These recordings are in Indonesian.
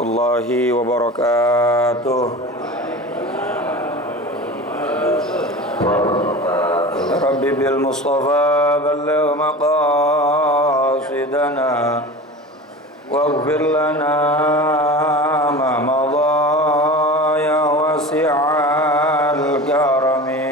warahmatullahi wabarakatuh. Rabbi bil Mustafa balligh maqasidana waghfir lana ma madha ya wasi'al karami.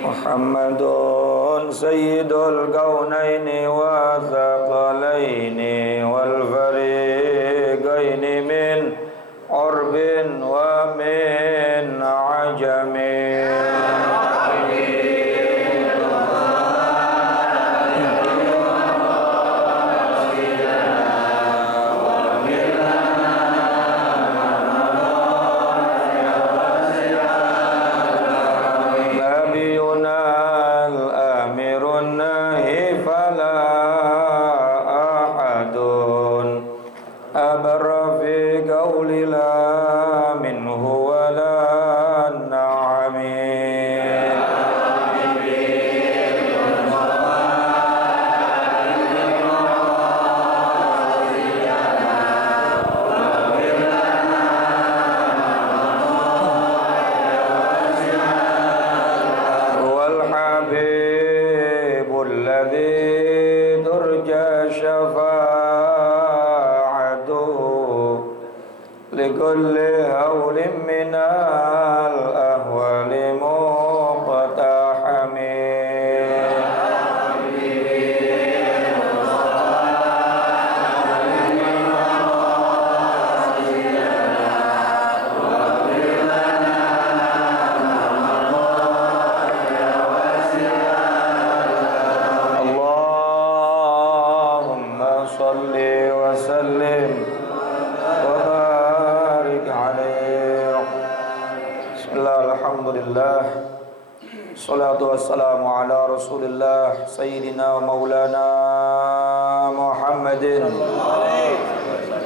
Muhammadun sayyidul kaunaini wa thaqalaini wal fariqaini min urbin wa min ajamin. لكل هول من الأهوال مقتحم. اللهم صل وسلم Alhamdulillah, salatu wassalamu ala rasulillah Sayyidina wa maulana Muhammadin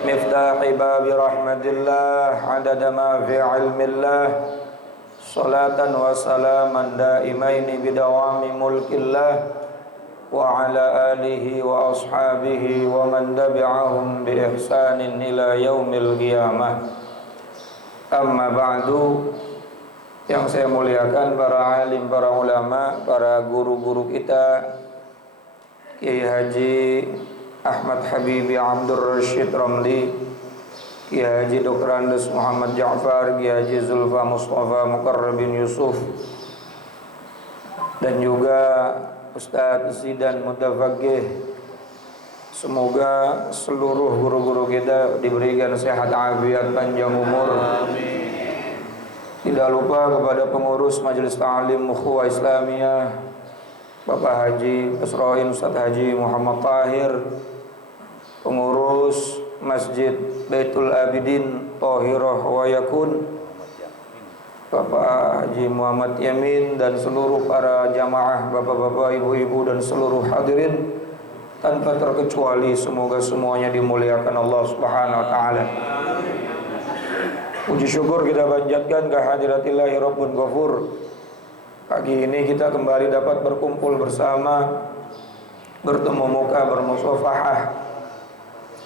miftahi babi rahmatillah adada ma fi ilmillah salatan wa salaman daimaini bidawami mulkillah wa ala alihi wa ashabihi wa man tabi'ahum bi ihsanin ila yaumil qiyamah. Amma ba'du. Yang saya muliakan para alim, para ulama, para guru-guru kita, Kiai Haji Ahmad Habibi Abdul Rashid Ramli, Kiai Haji Dr. Andes Muhammad Ja'far, Kiai Haji Zulfa Mustafa Mukarrabin Yusuf, dan juga Ustadz Zidan Mutafaqih. Semoga seluruh guru-guru kita diberikan sehat afiat panjang umur. Amin. Tidak lupa kepada pengurus Majelis Ta'lim Ukhuwah Islamiyah Bapak Haji Basroin Ustadz Haji Muhammad Tahir, pengurus Masjid Baitul Abidin Thahirah wa Yakun Bapak Haji Muhammad Yamin, dan seluruh para jamaah bapak-bapak, ibu-ibu, dan seluruh hadirin tanpa terkecuali, semoga semuanya dimuliakan Allah Subhanahu wa taala. Puji syukur kita panjatkan kehadiratillah Rabbun Ghafur. Pagi ini kita kembali dapat berkumpul bersama, bertemu muka, bermusafahah,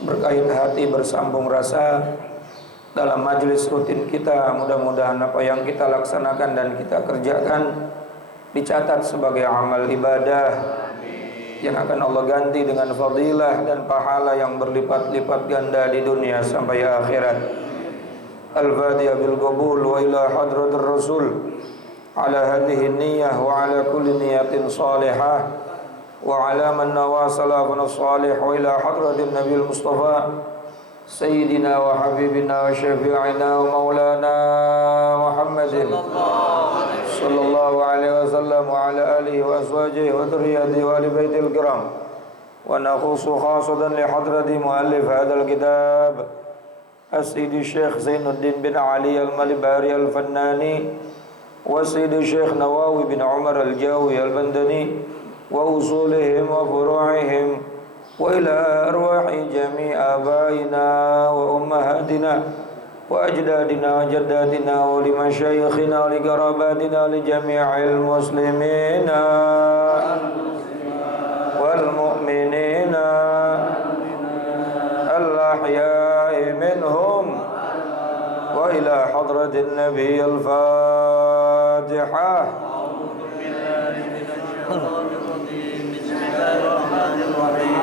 berkait hati, bersambung rasa dalam majelis rutin kita. Mudah-mudahan apa yang kita laksanakan dan kita kerjakan dicatat sebagai amal ibadah yang akan Allah ganti dengan fadilah dan pahala yang berlipat-lipat ganda di dunia sampai akhirat. Al-Fatiha bil qabul wa ila hadratir Rasul ala hadhihi niyyah wa ala kulli niyatin salihah wa ala man nawa salafun salih wa ila hadratin Nabil Mustafa Sayyidina wa Habibina wa Syafi'ina wa Maulana Muhammadin sallallahu alaihi wasallam wa ala alihi wa azwajihi wa dhurriyyatihi wa ali baitil kiram. Wa nakhusu khasatan li hadrati muallif hadzal kitab As-Sayyidi Syekh Zainuddin bin Ali Al-Malibari Al-Fannani wa Sayyidi Syekh Nawawi bin Umar Al-Jawi Al-Bandani wa usulihim wa furu'ihim وإلى أرواح جميع آبائنا وأمهاتنا وأجدادنا وجداتنا ولمشايخنا ولقراباتنا ولجميع المسلمين والمؤمنين الأحياء منهم وإلى حضرة النبي الفاتحة.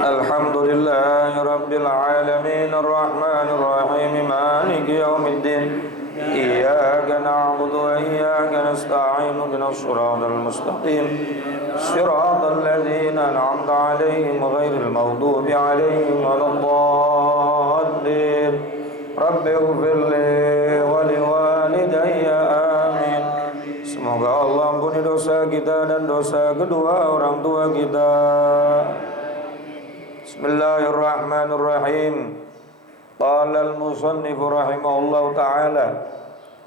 الحمد لله رب العالمين الرحمن الرحيم مالك يوم الدين إياك نعبد وإياك نستعين اهدنا الصراط المستقيم صراط الذين أنعمت عليهم غير المغضوب عليهم ولا الضالين رب اغفر لي ولوالدي آمين. Semoga Allah ampuni dosa kita dan dosa kedua orang tua kita. Bismillahirrahmanirrahim. Qala al-musannif rahimahullahu ta'ala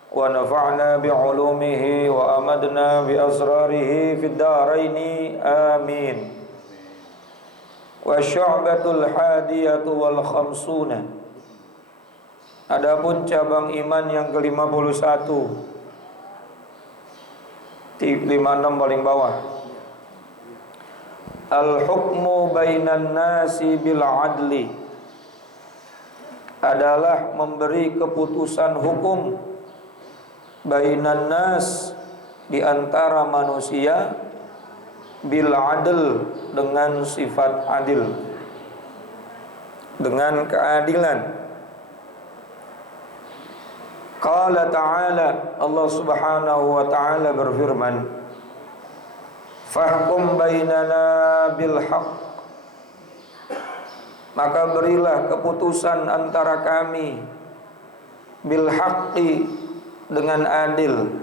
wa nafa'na bi'ulumihi wa amadna bi asrarihi fid daraini amin. Wa syu'batul hadiyatu wal khamsuna. Adapun cabang iman yang ke-51, 56 paling bawah. Al-hukmu bainan nasi bil adli, adalah memberi keputusan hukum bainan nas, di antara manusia, bil adl, dengan sifat adil, dengan keadilan. Qala ta'ala, Allah subhanahu wa ta'ala berfirman, fahkum bainana bil haqq, maka berilah keputusan antara kami bil haqqi, dengan adil.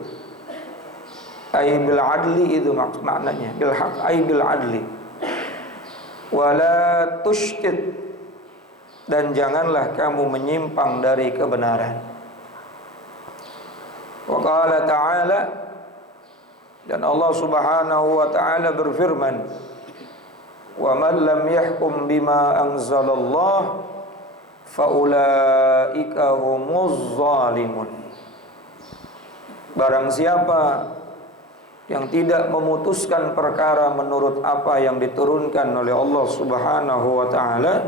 Ay bil adli, itu maknanya bil haqq ay bil adli. Wala tushtit, dan janganlah kamu menyimpang dari kebenaran. Wa qala ta'ala, dan Allah subhanahu wa ta'ala berfirman, wa man lam yahkum bima anzalallah faulaika humuz zalimun. Barang siapa yang tidak memutuskan perkara menurut apa yang diturunkan oleh Allah subhanahu wa ta'ala,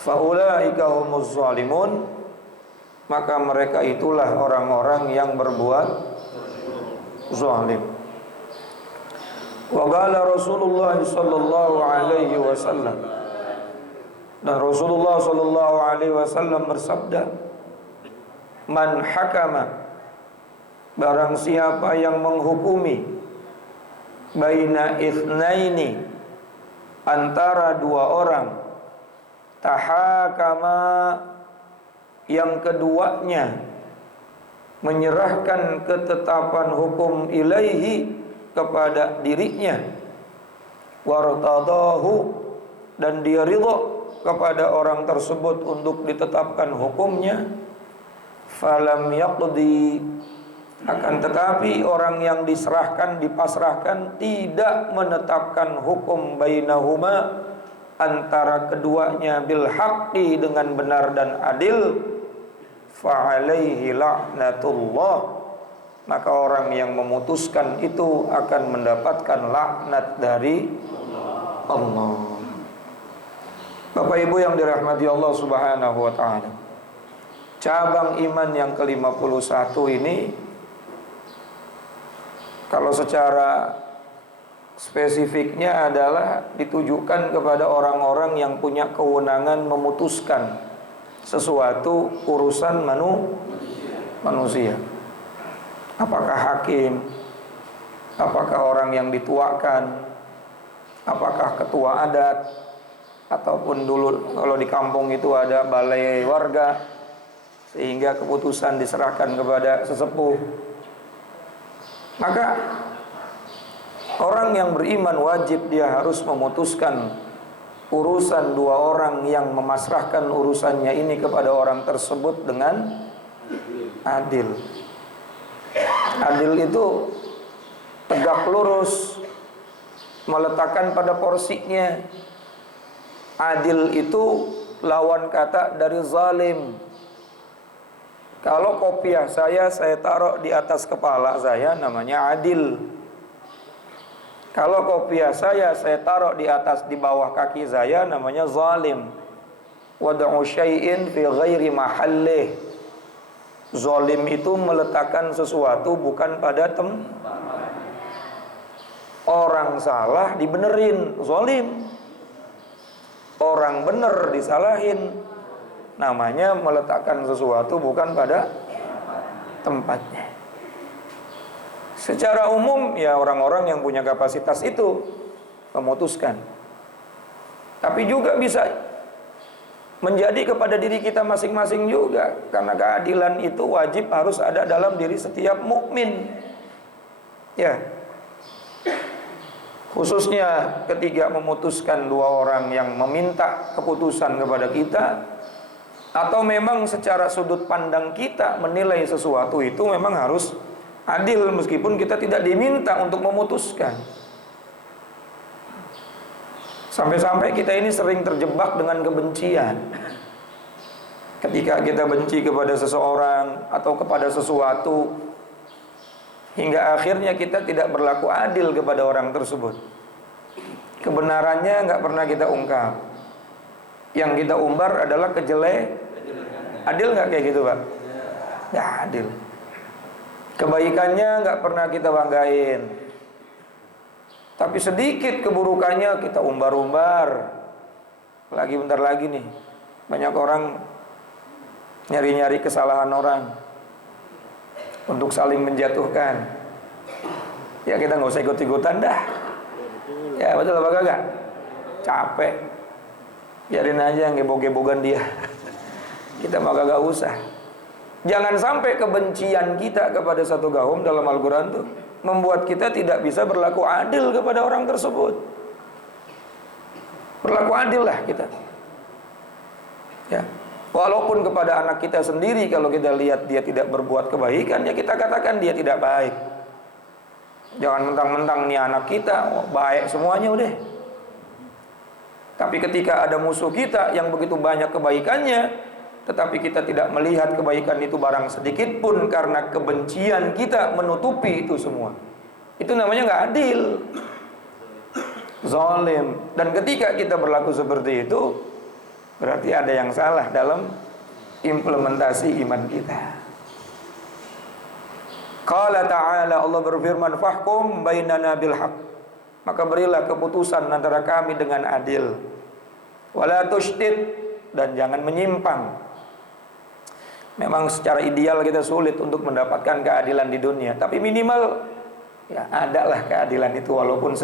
faulaika humuz zalimun, maka mereka itulah orang-orang yang berbuat zalim. Wa qala Rasulullah sallallahu alaihi wasallam, dan Rasulullah sallallahu alaihi wasallam bersabda, man hakama, barang siapa yang menghukumi, baina itsnaini, antara dua orang, tahakama, yang keduanya menyerahkan ketetapan hukum ilaihi, kepada dirinya, wartadahu, dan dia ridha kepada orang tersebut untuk ditetapkan hukumnya, falam yaqdi, akan tetapi orang yang diserahkan, dipasrahkan, tidak menetapkan hukum bainahuma, antara keduanya, bil haqqi, dengan benar dan adil, fa'alaihi la'natullah, maka orang yang memutuskan itu akan mendapatkan laknat dari Allah. Bapak Ibu yang dirahmati Allah subhanahu wa ta'ala, cabang iman yang ke-51 ini, kalau secara spesifiknya adalah ditujukan kepada orang-orang yang punya kewenangan memutuskan sesuatu urusan manusia. Apakah hakim, apakah orang yang dituakan, apakah ketua adat, ataupun dulu kalau di kampung itu ada balai warga, sehingga keputusan diserahkan kepada sesepuh. Maka orang yang beriman wajib dia harus memutuskan urusan dua orang yang memasrahkan urusannya ini kepada orang tersebut dengan adil. Adil itu tegak lurus, meletakkan pada porsinya, Adil itu lawan kata dari zalim. Kalau kopiah saya taruh di atas kepala saya, namanya adil. Kalau kopiah saya taruh di bawah kaki saya, namanya zalim. Wad'u syai'in fi ghairi mahallih. Zalim itu meletakkan sesuatu bukan pada tempat. Orang salah dibenerin, zalim. Orang bener disalahin, namanya meletakkan sesuatu bukan pada tempatnya. Secara umum ya orang-orang yang punya kapasitas itu memutuskan. Tapi juga bisa menjadi kepada diri kita masing-masing juga, karena keadilan itu wajib harus ada dalam diri setiap mukmin. Ya. Khususnya ketika memutuskan dua orang yang meminta keputusan kepada kita, atau memang secara sudut pandang kita menilai sesuatu itu memang harus adil meskipun kita tidak diminta untuk memutuskan. Sampai-sampai kita ini sering terjebak dengan kebencian. Ketika kita benci kepada seseorang atau kepada sesuatu, hingga akhirnya kita tidak berlaku adil kepada orang tersebut. Kebenarannya nggak pernah kita ungkap. Yang kita umbar adalah kejelekan. Adil nggak kayak gitu, Pak? Nggak adil. Kebaikannya nggak pernah kita banggain. Tapi sedikit keburukannya kita umbar-umbar. Lagi bentar lagi nih, banyak orang nyari-nyari kesalahan orang untuk saling menjatuhkan. Ya kita nggak usah ikut-ikutan dah. Ya betul apa kagak? Capek. Biarin aja yang gebog-gebogan dia. Kita mah kagak usah. Jangan sampai kebencian kita kepada satu kaum dalam Al-Quran tuh membuat kita tidak bisa berlaku adil kepada orang tersebut. Berlaku adil lah kita. Ya. Walaupun kepada anak kita sendiri, kalau kita lihat dia tidak berbuat kebaikan, ya kita katakan dia tidak baik. Jangan mentang-mentang nih anak kita baik semuanya udah. Tapi ketika ada musuh kita yang begitu banyak kebaikannya, tetapi kita tidak melihat kebaikan itu barang sedikit pun karena kebencian kita menutupi itu semua, itu namanya nggak adil, zalim. Dan ketika kita berlaku seperti itu, berarti ada yang salah dalam implementasi iman kita. Qala ta'ala, Allah berfirman, fahkum bainana bil haq, maka berilah keputusan antara kami dengan adil. Wala tushdid, dan jangan menyimpang. Memang secara ideal kita sulit untuk mendapatkan keadilan di dunia, tapi minimal ya adalah keadilan itu walaupun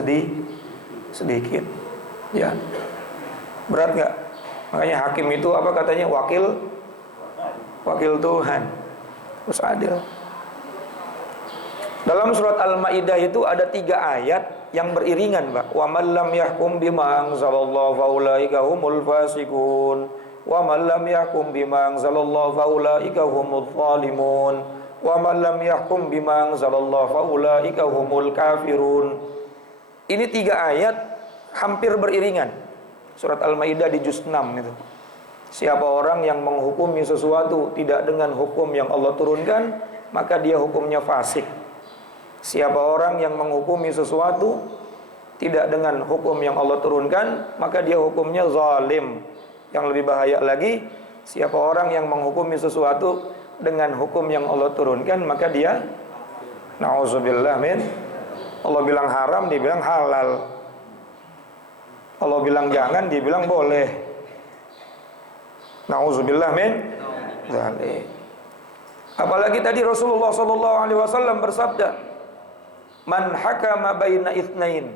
sedikit. Ya. Berat nggak? Makanya hakim itu apa katanya? Wakil Tuhan. Terus adil. Dalam surat Al-Maidah itu ada 3 ayat yang beriringan, Pak. Wa man lam yahkum bima anzalallahu faulaika humul fasiqun. Wa man lam yahkum bima anzalallahu faulaika humudz zalimun. Wa man lam yahkum bima anzalallahu faulaika humul kafirun. Ini 3 ayat hampir beriringan. Surat Al-Maidah di juz 6 itu. Siapa orang yang menghukumi sesuatu tidak dengan hukum yang Allah turunkan, maka dia hukumnya fasik. Siapa orang yang menghukumi sesuatu tidak dengan hukum yang Allah turunkan, maka dia hukumnya zalim. Yang lebih bahaya lagi, siapa orang yang menghukumi sesuatu dengan hukum yang Allah turunkan, maka dia na'udzubillah min. Allah bilang haram, dia bilang halal. Allah bilang jangan, dia bilang boleh. Na'udzubillah min zalik. Apalagi tadi Rasulullah SAW bersabda, man hakama baina itsnain,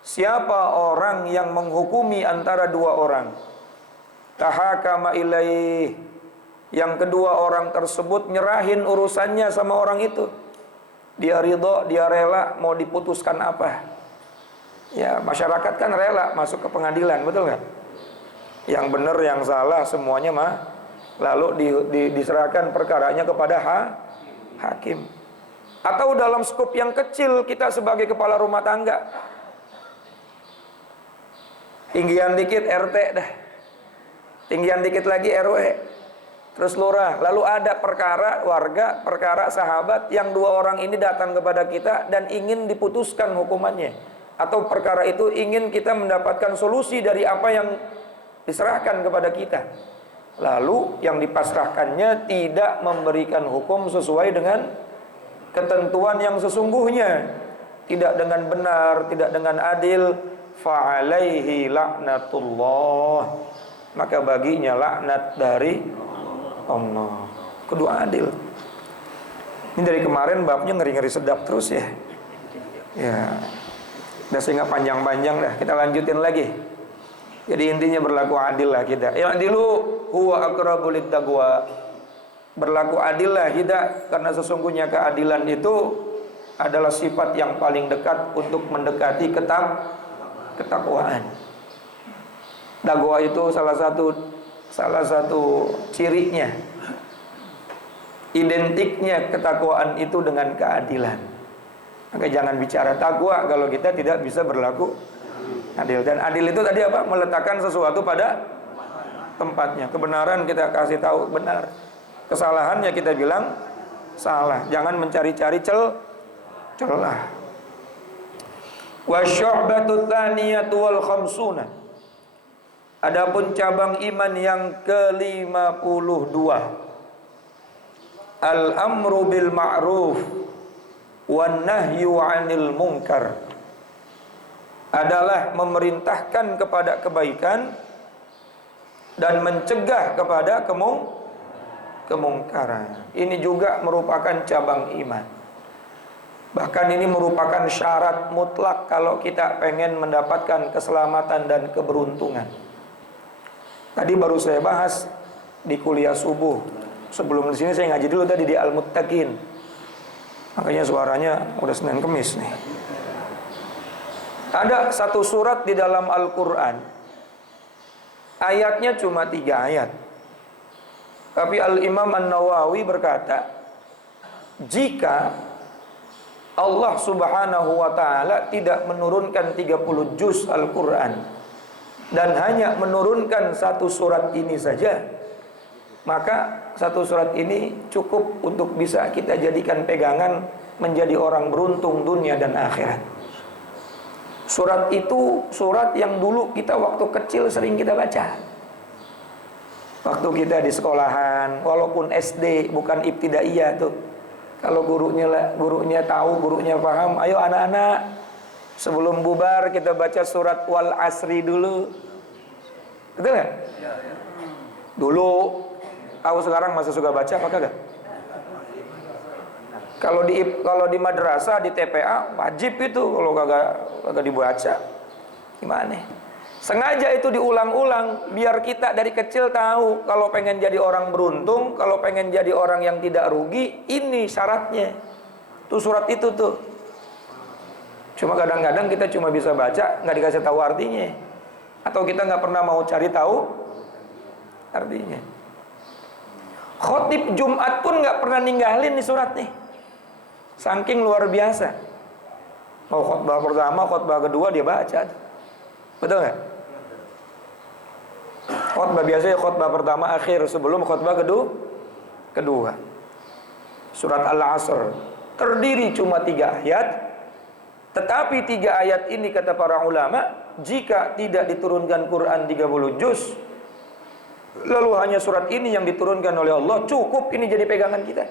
siapa orang yang menghukumi antara 2 orang, tahakama ilaih, yang kedua orang tersebut nyerahin urusannya sama orang itu, dia ridho, dia rela mau diputuskan apa. Ya masyarakat kan rela masuk ke pengadilan, betul nggak? Yang benar yang salah semuanya mah lalu diserahkan perkaranya kepada hakim. Atau dalam skup yang kecil, kita sebagai kepala rumah tangga, tinggian dikit RT dah, tinggian dikit lagi RW, terus lurah. Lalu ada perkara warga, perkara sahabat yang dua orang ini datang kepada kita dan ingin diputuskan hukumannya, atau perkara itu ingin kita mendapatkan solusi dari apa yang diserahkan kepada kita. Lalu yang dipasrahkannya tidak memberikan hukum sesuai dengan ketentuan yang sesungguhnya, tidak dengan benar, tidak dengan adil, fa'alaihi laknatullah, maka baginya laknat dari Allah. Kudu adil. Ini dari kemarin babnya ngeri-ngeri sedap terus ya. Ya, udah sehingga panjang-panjang dah. Kita lanjutin lagi. Jadi intinya berlaku adil lah kita. Ya adilu huwa aqrabu littaqwa. Berlaku adil lah kita, karena sesungguhnya keadilan itu adalah sifat yang paling dekat untuk mendekati ketakwaan. Takwa itu salah satu cirinya, identiknya ketakwaan itu dengan keadilan. Maka jangan bicara takwa kalau kita tidak bisa berlaku adil. Dan adil itu tadi apa? Meletakkan sesuatu pada tempatnya. Kebenaran kita kasih tahu benar, kesalahannya kita bilang salah. Jangan mencari-cari celah. Wa syu'batu tsaniyatu wal khamsuna. Adapun cabang iman yang ke-52, al-amru bil ma'ruf wan nahyu 'anil munkar, adalah memerintahkan kepada kebaikan dan mencegah kepada kemungkaran. Ini juga merupakan cabang iman. Bahkan ini merupakan syarat mutlak kalau kita pengen mendapatkan keselamatan dan keberuntungan. Tadi baru saya bahas di kuliah subuh. Sebelum di sini saya ngaji dulu tadi di Al-Muttaqin. Makanya suaranya udah Senin Kemis nih. Ada satu surat di dalam Al-Quran, ayatnya cuma 3 ayat, tapi Al-Imam An-Nawawi berkata, jika Allah subhanahu wa ta'ala tidak menurunkan 30 juz Al-Quran dan hanya menurunkan satu surat ini saja, maka satu surat ini cukup untuk bisa kita jadikan pegangan menjadi orang beruntung dunia dan akhirat. Surat itu surat yang dulu kita waktu kecil sering kita baca. Waktu kita di sekolahan, walaupun SD bukan ibtidaiyah tuh. Kalau gurunya tahu, gurunya paham, ayo anak-anak sebelum bubar kita baca surat Wal Asri dulu. Betul nggak? Dulu. Tahu sekarang masih suka baca apa kagak? Kalau di madrasah, di TPA wajib itu, kalau kagak dibaca gimana? Sengaja itu diulang-ulang biar kita dari kecil tahu kalau pengen jadi orang beruntung, kalau pengen jadi orang yang tidak rugi, ini syaratnya. Tuh surat itu tuh. Cuma kadang-kadang kita cuma bisa baca, nggak dikasih tahu artinya, atau kita nggak pernah mau cari tahu artinya. Khotib Jumat pun nggak pernah ninggalin nih surat nih. Saking luar biasa. Mau khotbah pertama, khotbah kedua dia baca. Betul nggak? Khotbah biasanya khotbah pertama akhir sebelum khotbah kedua. Surat Al-Asr terdiri cuma 3 ayat. Tetapi 3 ayat ini kata para ulama, jika tidak diturunkan Quran 30 juz, lalu hanya surat ini yang diturunkan oleh Allah, cukup ini jadi pegangan kita.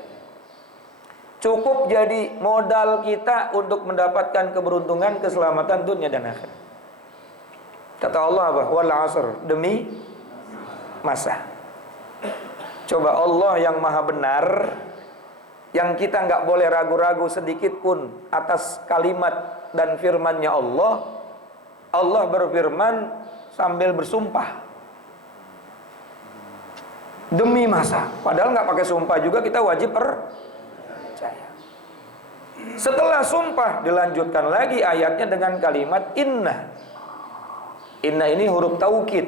Cukup jadi modal kita untuk mendapatkan keberuntungan, keselamatan dunia dan akhirat. Kata Allah apa? Wal asr, demi masa. Coba Allah yang maha benar, yang kita nggak boleh ragu-ragu sedikit pun atas kalimat dan firman-Nya Allah. Allah berfirman sambil bersumpah demi masa. Padahal nggak pakai sumpah juga kita wajib percaya. Setelah sumpah dilanjutkan lagi ayatnya dengan kalimat inna. Inna ini huruf taukid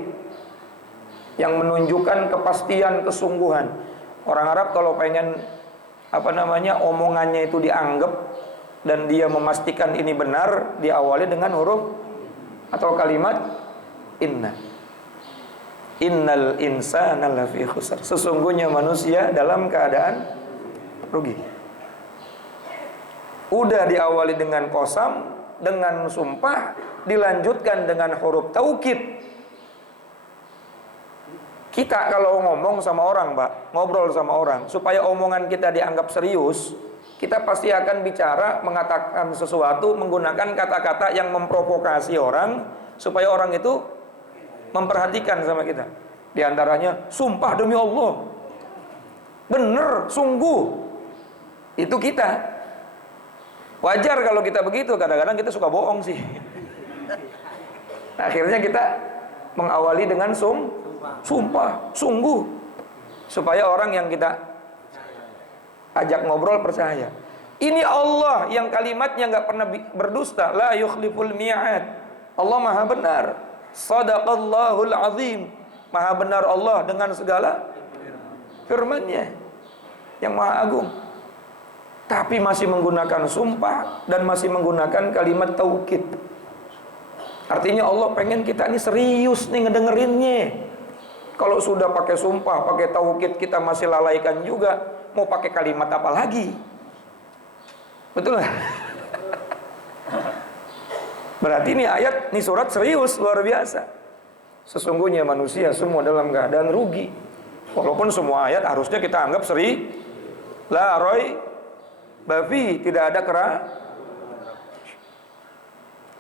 yang menunjukkan kepastian, kesungguhan. Orang Arab kalau pengen omongannya itu dianggap dan dia memastikan ini benar, diawali dengan huruf atau kalimat inna. Innal insana lafi khusr. Sesungguhnya manusia dalam keadaan rugi. Udah diawali dengan qasam, dengan sumpah, dilanjutkan dengan huruf taukid. Kita kalau ngomong sama orang, Pak, ngobrol sama orang, supaya omongan kita dianggap serius, kita pasti akan bicara, mengatakan sesuatu, menggunakan kata-kata yang memprovokasi orang, supaya orang itu memperhatikan sama kita. Di antaranya, sumpah demi Allah, bener, sungguh. Itu kita. Wajar kalau kita begitu, kadang-kadang kita suka bohong sih. Akhirnya kita mengawali dengan sumpah, sungguh, supaya orang yang kita ajak ngobrol percaya. Ini Allah yang kalimatnya nggak pernah berdusta, la yukhliful mi'ad. Allah maha benar, sadaqallahul azim. Maha benar Allah dengan segala firman-Nya yang maha agung. Tapi masih menggunakan sumpah dan masih menggunakan kalimat taukid. Artinya Allah pengen kita ini serius nih ngedengerinnya. Kalau sudah pakai sumpah, pakai taukid kita masih lalaikan juga, mau pakai kalimat apa lagi? Betul nggak? Berarti ini ayat, ini surat serius, luar biasa. Sesungguhnya manusia semua dalam keadaan rugi. Walaupun semua ayat harusnya kita anggap la roy bafi, tidak ada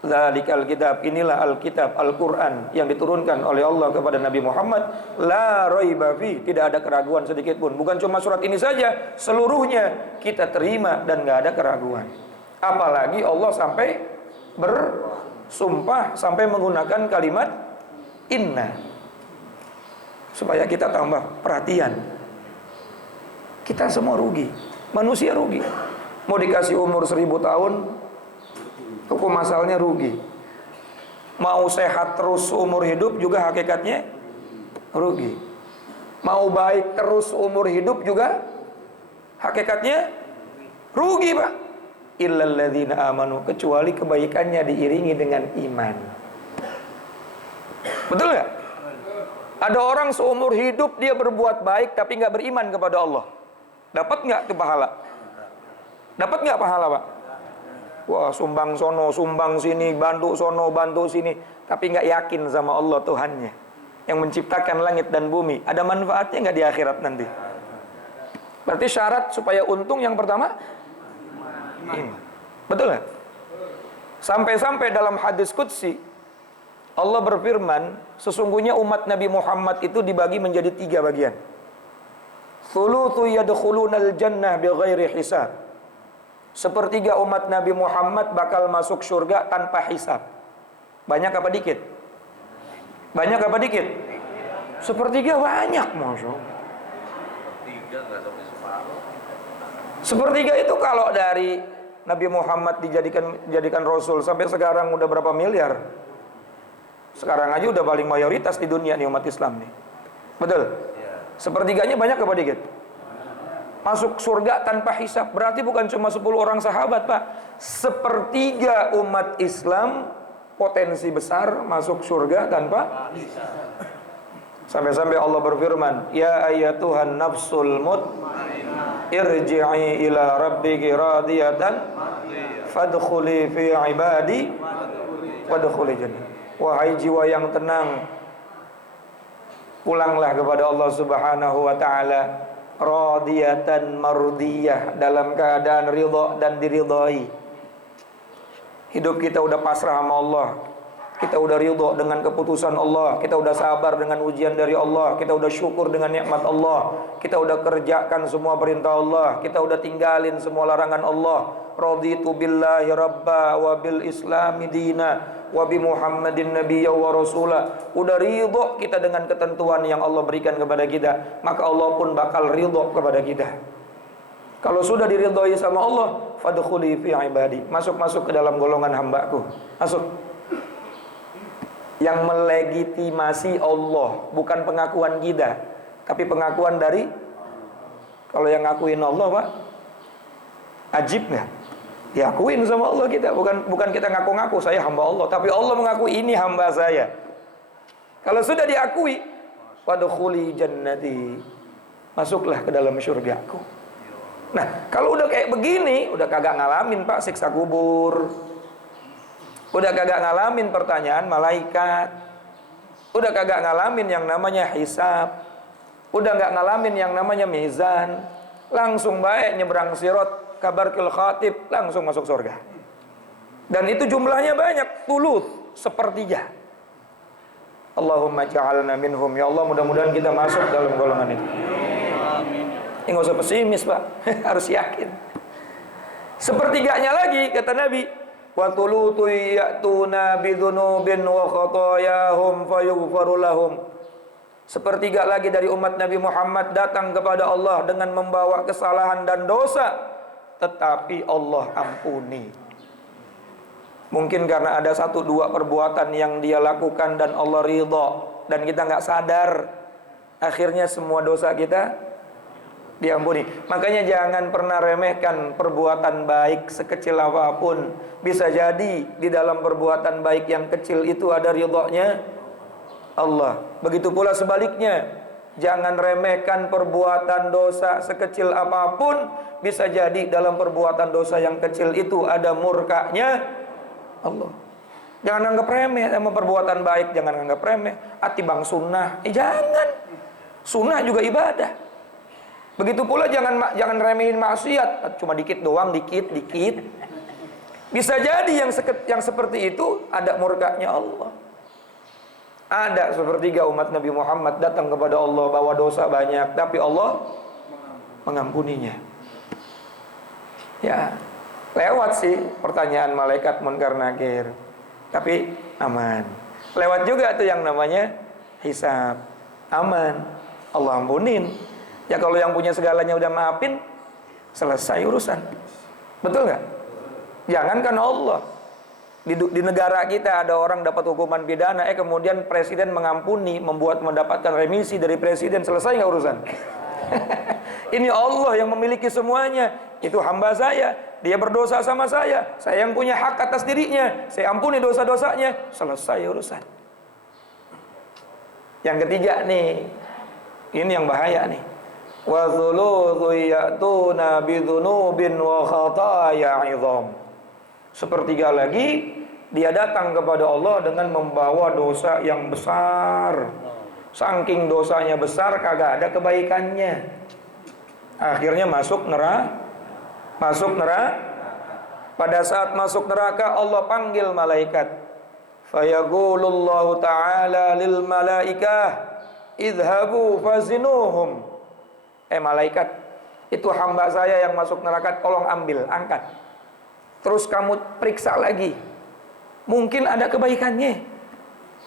Zalikal kitab, inilah Alkitab, Al-Quran yang diturunkan oleh Allah kepada Nabi Muhammad. La raiba fi, tidak ada keraguan sedikit pun. Bukan cuma surat ini saja, seluruhnya kita terima dan gak ada keraguan. Apalagi Allah sampai bersumpah, sampai menggunakan kalimat inna, supaya kita tambah perhatian. Kita semua rugi, manusia rugi. Mau dikasih umur 1000 tahun, hukum asalnya rugi. Mau sehat terus umur hidup juga hakikatnya rugi. Mau baik terus umur hidup juga hakikatnya rugi, Pak. Illal ladzina amanu, kecuali kebaikannya diiringi dengan iman. Betul nggak? Ada orang seumur hidup dia berbuat baik tapi nggak beriman kepada Allah. Dapat nggak itu pahala? Dapat nggak pahala, Pak? Wah, sumbang sono, sumbang sini, bantu sono, bantu sini, tapi nggak yakin sama Allah Tuhannya yang menciptakan langit dan bumi. Ada manfaatnya nggak di akhirat nanti? Berarti syarat supaya untung yang pertama iman. Betul nggak? Sampai-sampai dalam hadis qudsi Allah berfirman, sesungguhnya umat Nabi Muhammad itu dibagi menjadi 3 bagian. Thuluthu yadkhulunal jannah bighairi hisab. Sepertiga umat Nabi Muhammad bakal masuk surga tanpa hisab. Banyak apa dikit? Banyak apa dikit? Sepertiga banyak, Masya Allah. Sepertiga itu kalau dari Nabi Muhammad dijadikan Rasul sampai sekarang udah berapa miliar? Sekarang aja udah paling mayoritas di dunia nih umat Islam nih. Betul? Sepertiganya banyak apa dikit? Masuk surga tanpa hisab. Berarti bukan cuma 10 orang sahabat, Pak. Sepertiga umat Islam potensi besar masuk surga tanpa hisab. Sampai-sampai Allah berfirman, ya ayyatuhan nafsul mutmainnah irji'i ila rabbiki radiyatan fadkhuli fi ibadi wadkhuli jannah. Wahai jiwa yang tenang, pulanglah kepada Allah Subhanahu wa taala radiyatan mardiyah, dalam keadaan ridha dan diridhai. Hidup kita udah pasrah sama Allah, kita udah ridha dengan keputusan Allah, kita udah sabar dengan ujian dari Allah, kita udah syukur dengan nikmat Allah, kita udah kerjakan semua perintah Allah, kita udah tinggalin semua larangan Allah. Raditu billahi rabba wa bil islami dina wa bi Muhammadin nabiyya wa rasula. Udah ridho kita dengan ketentuan yang Allah berikan kepada kita, maka Allah pun bakal ridho kepada kita. Kalau sudah diridhoi sama Allah, fadkhuli fi ibadi, masuk ke dalam golongan hambaku. Masuk. Yang melegitimasi Allah, bukan pengakuan kita, tapi pengakuan dari, kalau yang ngakuin Allah, Pak, ajib nggak? Diakuin sama Allah kita, bukan kita ngaku-ngaku saya hamba Allah, tapi Allah mengaku ini hamba saya. Kalau sudah diakui, wadkhuli jannati, masuklah ke dalam syurgaku. Nah, kalau udah kayak begini, udah kagak ngalamin Pak siksa kubur, udah kagak ngalamin pertanyaan malaikat, udah kagak ngalamin yang namanya hisab, udah nggak ngalamin yang namanya mizan, langsung baik nyebrang sirat, kabarkil khatib, langsung masuk surga. Dan itu jumlahnya banyak, thuluth, sepertiga. Allahumma ja'alna minhum, ya Allah, mudah-mudahan kita masuk dalam golongan itu. Ini nggak usah pesimis Pak, harus yakin. Sepertiganya lagi kata Nabi, wa thuluthu ya'tuna bidhunubin wa khatayahum fayughfaru lahum. Sepertiga lagi dari umat Nabi Muhammad datang kepada Allah dengan membawa kesalahan dan dosa, tetapi Allah ampuni. Mungkin karena ada 1-2 perbuatan yang dia lakukan dan Allah ridha, dan kita nggak sadar, akhirnya semua dosa kita diampuni. Makanya jangan pernah remehkan perbuatan baik sekecil apapun. Bisa jadi di dalam perbuatan baik yang kecil itu ada ridhonya Allah. Begitu pula sebaliknya, jangan remehkan perbuatan dosa sekecil apapun. Bisa jadi dalam perbuatan dosa yang kecil itu ada murkanya Allah. Jangan anggap remeh sama perbuatan baik, jangan anggap remeh. Atibang sunnah, jangan. Sunnah juga ibadah. Begitu pula jangan remehin maksiat, cuma dikit doang, dikit. Bisa jadi yang seperti itu ada murkanya Allah. Ada sepertiga umat Nabi Muhammad datang kepada Allah bawa dosa banyak, tapi Allah mengampuninya. Ya, lewat sih pertanyaan malaikat Munkar Nakir, tapi aman. Lewat juga tuh yang namanya hisab, aman, Allah ampunin. Ya kalau yang punya segalanya udah maafin, selesai urusan. Betul nggak? Jangankan Allah, di negara kita ada orang dapat hukuman pidana, kemudian presiden mengampuni, mendapatkan remisi dari presiden, selesai nggak urusan? Ini Allah yang memiliki semuanya. Itu hamba saya, dia berdosa sama saya yang punya hak atas dirinya, saya ampuni dosa-dosanya, selesai urusan. Yang ketiga nih, ini yang bahaya nih. Wa thuluthu ya'tuna bidhunubin wa khataya 'idham. Sepertiga lagi dia datang kepada Allah dengan membawa dosa yang besar. Saking dosanya besar kagak ada kebaikannya. Akhirnya masuk neraka. Pada saat masuk neraka Allah panggil malaikat. Fayaqulullahu ta'ala lil malaikah idhabu fazinuhum. Malaikat, itu hamba saya yang masuk neraka, tolong ambil, angkat. Terus kamu periksa lagi. Mungkin ada kebaikannya,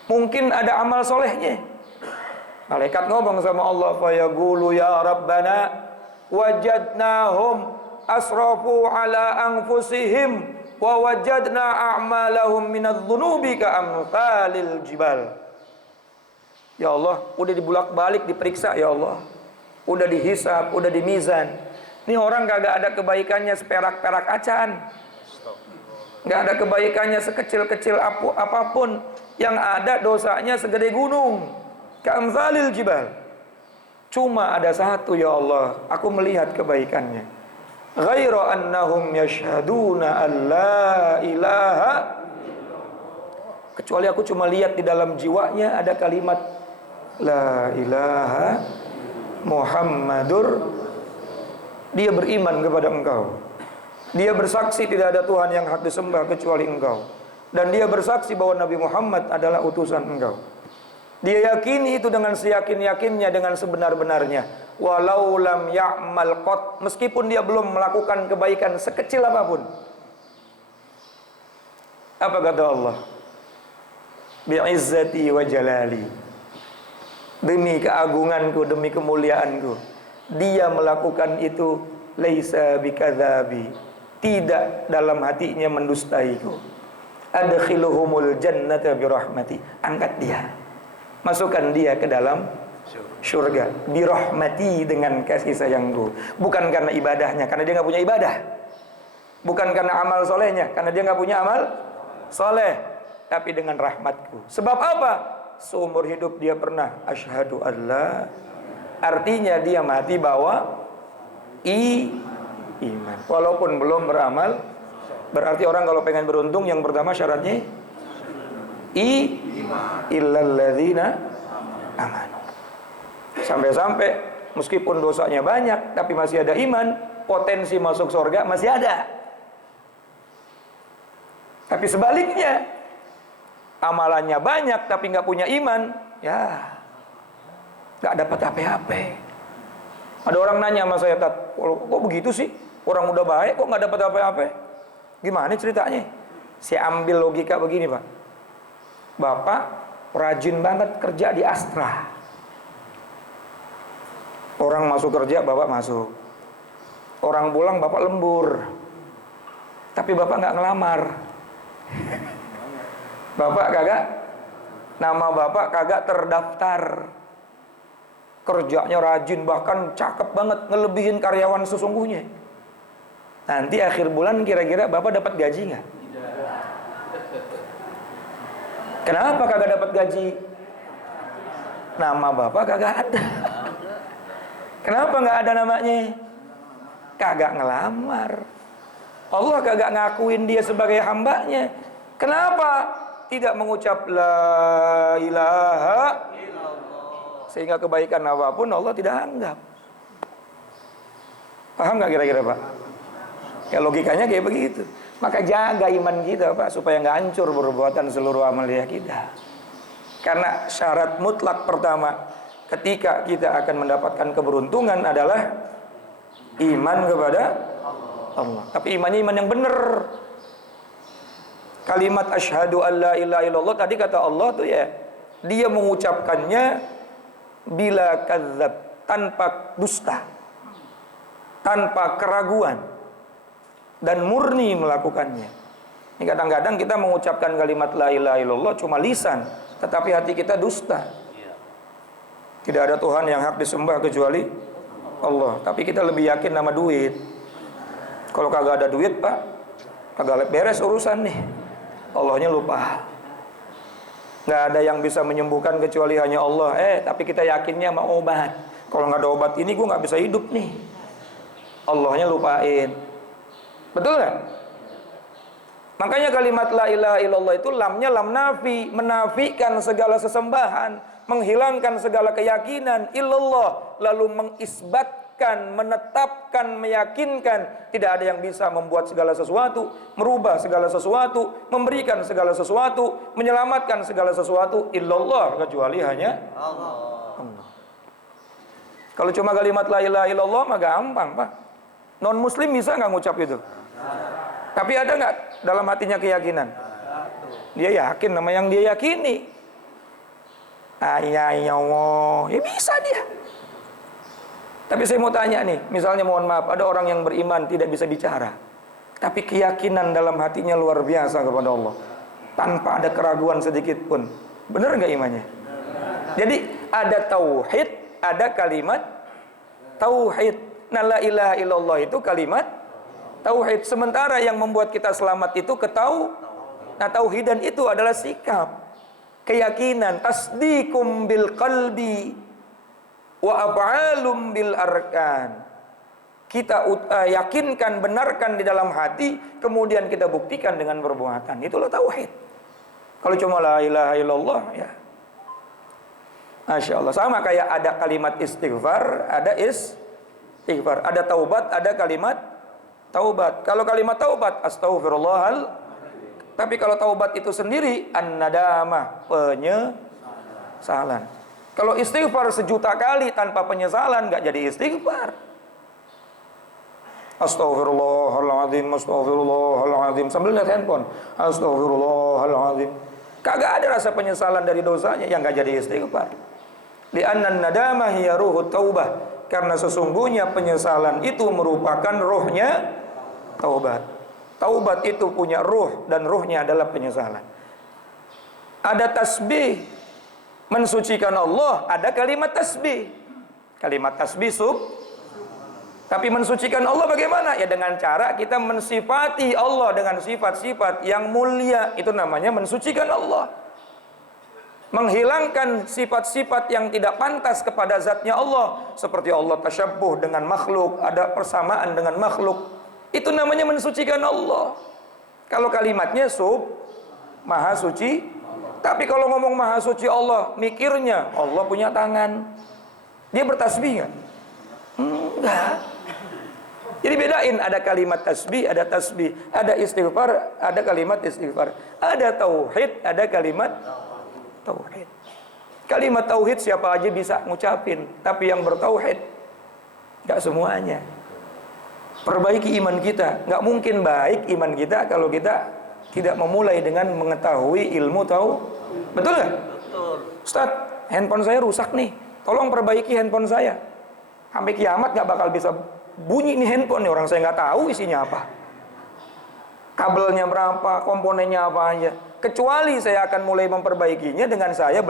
mungkin ada amal solehnya. Malaikat ngomong sama Allah, fayaqulu ya Rabbana wajadnahum asrafu ala anfusihim wa wajadna a'malahum minadh-dhunubi ka'amthalil jibal. Ya Allah, udah dibulak-balik diperiksa ya Allah. Udah dihisab, udah dimizan. Ini orang kagak ada kebaikannya seperak-perak acan. Gak ada kebaikannya sekecil-kecil apapun. Yang ada dosanya segede gunung. Ka'amthalil jibal. Cuma ada satu ya Allah, aku melihat kebaikannya. Ghaira annahum yashhaduna an la ilaha, kecuali aku cuma lihat di dalam jiwanya ada kalimat la ilaha Muhammadur. Dia beriman kepada engkau, dia bersaksi tidak ada Tuhan yang hak disembah kecuali engkau, dan dia bersaksi bahwa Nabi Muhammad adalah utusan engkau. Dia yakini itu dengan seyakin-yakinnya, dengan sebenar-benarnya. Walau lam ya'mal qat, meskipun dia belum melakukan kebaikan sekecil apapun. Apa kata Allah? Bi'izzati wa jalali, demi keagunganku, demi kemuliaanku, dia melakukan itu. Laisa bikadzabi, tidak dalam hatinya mendustaiku. Adkhiluhumul jannata birahmati, angkat dia, masukkan dia ke dalam syurga. Birahmati, dengan kasih sayangku. Bukan karena ibadahnya, karena dia nggak punya ibadah. Bukan karena amal solehnya, karena dia nggak punya amal soleh. Tapi dengan rahmatku. Sebab apa? seumur hidup dia pernah asyhadu alla, artinya dia mati bawa iman walaupun belum beramal. Berarti orang kalau pengen beruntung yang pertama syaratnya illalladzina amanu. Sampai-sampai meskipun dosanya banyak tapi masih ada iman, potensi masuk surga masih ada. Tapi sebaliknya, amalannya banyak tapi nggak punya iman, ya nggak dapat apa-apa. Ada orang nanya sama saya, Tat, kok begitu sih? Orang udah baik kok nggak dapat apa-apa? Gimana ceritanya? Saya ambil logika begini, Pak. Bapak rajin banget kerja di Astra. Orang masuk kerja, Bapak masuk. Orang pulang, Bapak lembur. Tapi Bapak nggak ngelamar. Bapak kagak, nama Bapak kagak terdaftar. Kerjanya rajin, bahkan cakep banget, ngelebihin karyawan sesungguhnya. Nanti akhir bulan kira-kira Bapak dapat gaji nggak? Kenapa kagak dapat gaji? Nama Bapak kagak ada. Kenapa nggak ada namanya? Kagak ngelamar. Allah kagak ngakuin dia sebagai hambanya. Kenapa tidak mengucap la ilaha illallah? Sehingga kebaikan apapun Allah tidak anggap. Paham nggak kira-kira, Pak? Ya logikanya kayak begitu. Maka jaga iman kita, Pak, supaya nggak hancur perbuatan seluruh amalia kita. Karena syarat mutlak pertama ketika kita akan mendapatkan keberuntungan adalah iman kepada Allah. Tapi imannya iman yang benar. Kalimat asyhadu alla ilaha illallah tadi kata Allah tuh ya, dia mengucapkannya bila kadzab, tanpa dusta, tanpa keraguan, dan murni melakukannya. Ini kadang-kadang kita mengucapkan kalimat la ilaha illallah cuma lisan, tetapi hati kita dusta. Tidak ada Tuhan yang hak disembah kecuali Allah. Tapi kita lebih yakin nama duit. Kalau kagak ada duit, Pak, kagak beres urusan nih. Allahnya lupa. Nggak ada yang bisa menyembuhkan kecuali hanya Allah. Tapi kita yakinnya sama obat. Kalau nggak ada obat ini, gue nggak bisa hidup nih. Allahnya lupain. Betul nggak? Makanya kalimat la ilaha illallah itu lamnya lam nafi, menafikan segala sesembahan, menghilangkan segala keyakinan illallah, lalu mengisbatkan, menetapkan, meyakinkan tidak ada yang bisa membuat segala sesuatu, merubah segala sesuatu, memberikan segala sesuatu, menyelamatkan segala sesuatu illallah, kecuali hanya Allah. Kalau cuma kalimat la ilaha illallah mah gampang, Pak. Non muslim bisa nggak ngucap itu? Tapi ada nggak dalam hatinya keyakinan? Dia yakin sama yang dia yakini. Ya Allah, ya bisa dia. Tapi saya mau tanya nih, misalnya mohon maaf, ada orang yang beriman tidak bisa bicara, tapi keyakinan dalam hatinya luar biasa kepada Allah, tanpa ada keraguan sedikit pun. Benar nggak imannya? Jadi ada tauhid, ada kalimat tauhid. Nah, la ilaha illallah itu kalimat tauhid. Sementara yang membuat kita selamat itu nah, tauhidan itu adalah sikap, keyakinan, tasdiqum bil qalbi wa af'alum bil arkan. Kita yakinkan, benarkan di dalam hati, kemudian kita buktikan dengan perbuatan. Itulah tauhid. Kalau cuma la ilaha illallah, ya Masya Allah. Sama kayak ada kalimat istighfar, ada istighfar, ada taubat, ada kalimat taubat. Kalau kalimat taubat, astaghfirullahal. Tapi kalau taubat itu sendiri, an-nadamah, penyesalan. Kalau istighfar sejuta kali tanpa penyesalan, nggak jadi istighfar. Astaghfirullahaladzim, astaghfirullahaladzim, sambil lihat handphone. Astaghfirullahaladzim. Kagak ada rasa penyesalan dari dosanya, yang nggak jadi istighfar. Li'anna an-nadamah hiya ruhut taubah. Karena sesungguhnya penyesalan itu merupakan ruhnya taubat. Taubat itu punya ruh, dan ruhnya adalah penyesalan. Ada tasbih, mensucikan Allah, ada kalimat tasbih. Kalimat tasbih tapi mensucikan Allah bagaimana? Ya dengan cara kita mensifati Allah dengan sifat-sifat yang mulia. Itu namanya mensucikan Allah. menghilangkan sifat-sifat yang tidak pantas kepada zatnya Allah, seperti Allah tasyabbuh dengan makhluk, ada persamaan dengan makhluk. Itu namanya mensucikan Allah. Kalau kalimatnya maha suci, tapi kalau ngomong maha suci Allah, mikirnya Allah punya tangan, dia bertasbih nggak? Enggak. Jadi bedain, ada kalimat tasbih, ada tasbih, ada istighfar, ada kalimat istighfar, ada tauhid, ada kalimat tauhid. Kalimat tauhid siapa aja bisa ngucapin, tapi yang bertauhid nggak semuanya. Perbaiki iman kita. Nggak mungkin baik iman kita kalau kita tidak memulai dengan mengetahui ilmu betul nggak? Betul. Ustaz, handphone saya rusak nih, tolong perbaiki handphone saya. Sampai kiamat nggak bakal bisa bunyi nih handphone nih, orang saya nggak tahu isinya apa, kabelnya berapa, komponennya apa aja. Kecuali saya akan mulai memperbaikinya dengan saya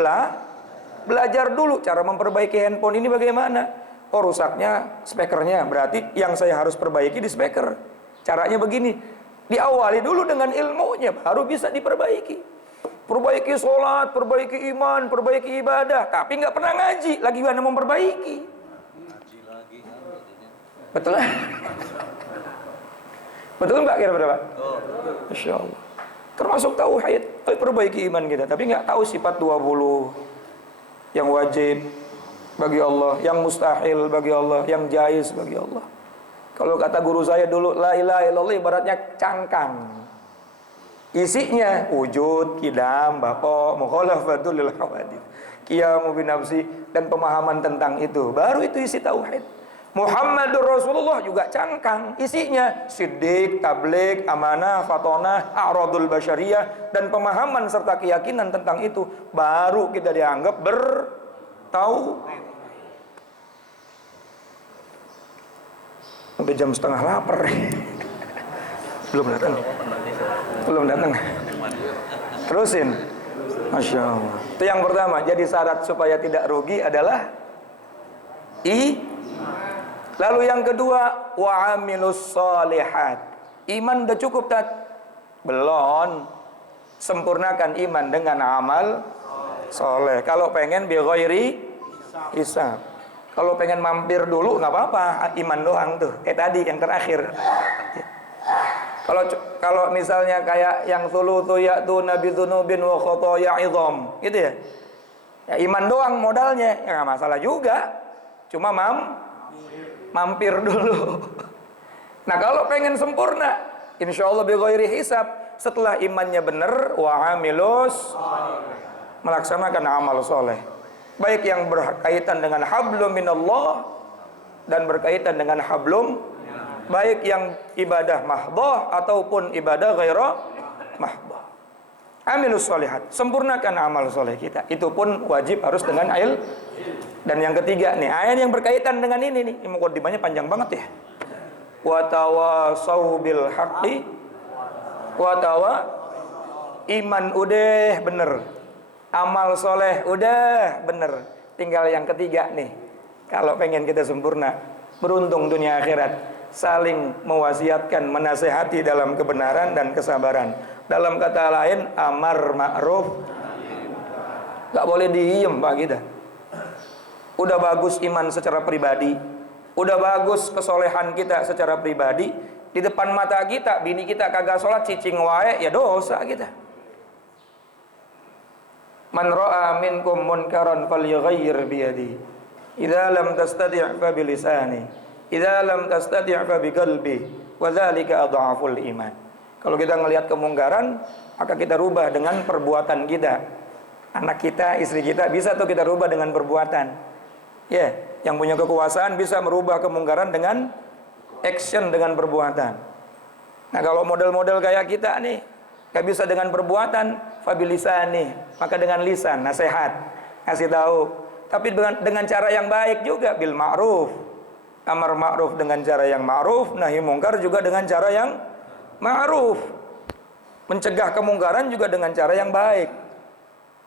belajar dulu cara memperbaiki handphone ini bagaimana. Oh, rusaknya spekernya, berarti yang saya harus perbaiki di speker. Caranya begini, diawali dulu dengan ilmunya, baru bisa diperbaiki. Perbaiki sholat, perbaiki iman, perbaiki ibadah, tapi nggak pernah ngaji, lagi mana memperbaiki. Betul? Betul nggak kira-kira Pak? Masya Allah. Termasuk tauhid, perbaiki iman kita, tapi nggak tahu sifat 20 yang wajib bagi Allah, yang mustahil bagi Allah, yang jaiz bagi Allah. Kalau kata guru saya dulu, la ilaha illallah ibaratnya cangkang. Isinya wujud, qidam, baqa, mukhalafatul lil hawadits, qiyamu binafsi, dan pemahaman tentang itu. Baru itu isi tauhid. Muhammadur Rasulullah juga cangkang, isinya siddiq, tabligh, amanah, fatonah, a'radul basyariyah, dan pemahaman serta keyakinan tentang itu. Baru kita dianggap bertauhid. Udah jam setengah lapar. Belum datang. Terusin. Masya Allah. Itu yang pertama. Jadi syarat supaya tidak rugi adalah Lalu yang kedua, wa amilus shalihat. Iman udah cukup tak? Belum. Sempurnakan iman dengan amal soleh. Kalau pengen bi ghairi hisab. Kalau pengen mampir dulu nggak apa-apa, iman doang tuh. Tadi yang terakhir. Kalau misalnya kayak yang thulutsu ya'tuna bi dzunubin wa khotoya idham, gitu ya. Ya iman doang modalnya, ya nggak masalah juga. Cuma mampir dulu. Nah kalau pengen sempurna, insya Allah bi ghairi hisab, setelah imannya benar, wa amilus, melaksanakan amal soleh, baik yang berkaitan dengan hablum minallah dan berkaitan dengan hablum, baik yang ibadah mahdoh ataupun ibadah ghaira mahdoh. Amilus solihat, sempurnakan amal soleh kita. Itu pun wajib harus dengan ilmu. Dan yang ketiga nih, ayat yang berkaitan dengan ini nih, mukadimahnya panjang banget ya. Wa tawasau bil haqqi iman udah bener, amal soleh udah bener, tinggal yang ketiga nih. Kalau pengen kita sempurna, beruntung dunia akhirat, saling mewasiatkan, menasehati dalam kebenaran dan kesabaran. Dalam kata lain, amar ma'ruf, gak boleh diem Pak kita. Udah bagus iman secara pribadi, udah bagus kesolehan kita secara pribadi, di depan mata kita bini kita kagak sholat, cicing wae, ya dosa kita. Man ra'a minkum munkaran falyughayyir biyadi, idza lam tastati' fa bilisani, idza lam tastati' fa biqalbi, wa dzalika adhaful iman. Kalau kita ngelihat kemungkaran, maka kita rubah dengan perbuatan kita. Anak kita, istri kita, bisa tuh kita rubah dengan perbuatan. Ya, yang punya kekuasaan bisa merubah kemungkaran dengan action, dengan perbuatan. Nah kalau model-model kayak kita nih, gak bisa dengan perbuatan, fabilisan nih, maka dengan lisan, nasihat, kasih tahu. Tapi dengan cara yang baik juga, bil ma'ruf, amar ma'ruf dengan cara yang ma'ruf, nahi mungkar juga dengan cara yang ma'ruf. Mencegah kemungkaran juga dengan cara yang baik.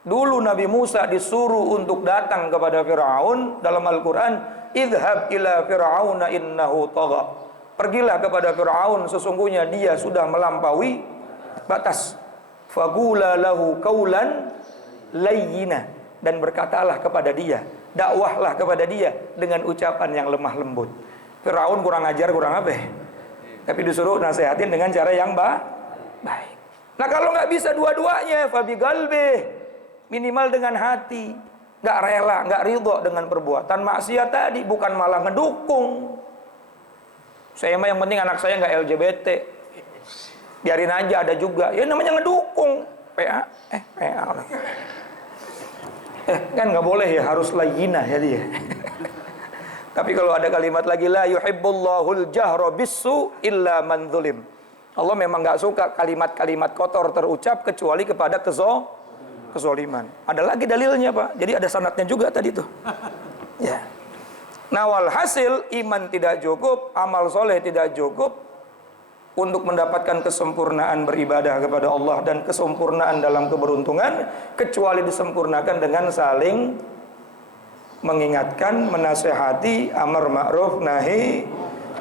Dulu Nabi Musa disuruh untuk datang kepada Fir'aun dalam Al-Quran, idhab ila Fir'auna innahu tagha. Pergilah kepada Fir'aun, sesungguhnya dia sudah melampaui batas. Faqula lahu qawlan layyina, dan berkatalah kepada dia, dakwahlah kepada dia dengan ucapan yang lemah lembut. Firaun kurang ajar, kurang apa? Tapi disuruh nasihatin dengan cara yang baik. Nah kalau nggak bisa dua-duanya, fabi galbih, minimal dengan hati, nggak rela, nggak ridho dengan perbuatan maksiat tadi, bukan malah ngedukung. Saya mah yang penting anak saya nggak LGBT, biarin aja ada juga, ya namanya ngedukung. PA kan nggak boleh ya, harus layyinah ya dia. Tapi kalau ada kalimat lagi, la yuhibbullahul jahra bissu illa man zulim. Allah memang nggak suka kalimat-kalimat kotor terucap kecuali kepada kezoliman. Ada lagi dalilnya Pak. Jadi ada sanadnya juga tadi tuh. Ya. Nah walhasil iman tidak cukup, amal soleh tidak cukup untuk mendapatkan kesempurnaan beribadah kepada Allah dan kesempurnaan dalam keberuntungan, kecuali disempurnakan dengan saling mengingatkan, menasehati, amar ma'ruf nahi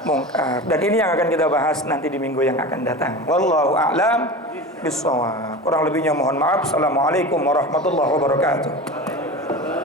mungkar. Dan ini yang akan kita bahas nanti di minggu yang akan datang. Wallahu a'lam bishawab. Kurang lebihnya mohon maaf. Assalamualaikum warahmatullahi wabarakatuh.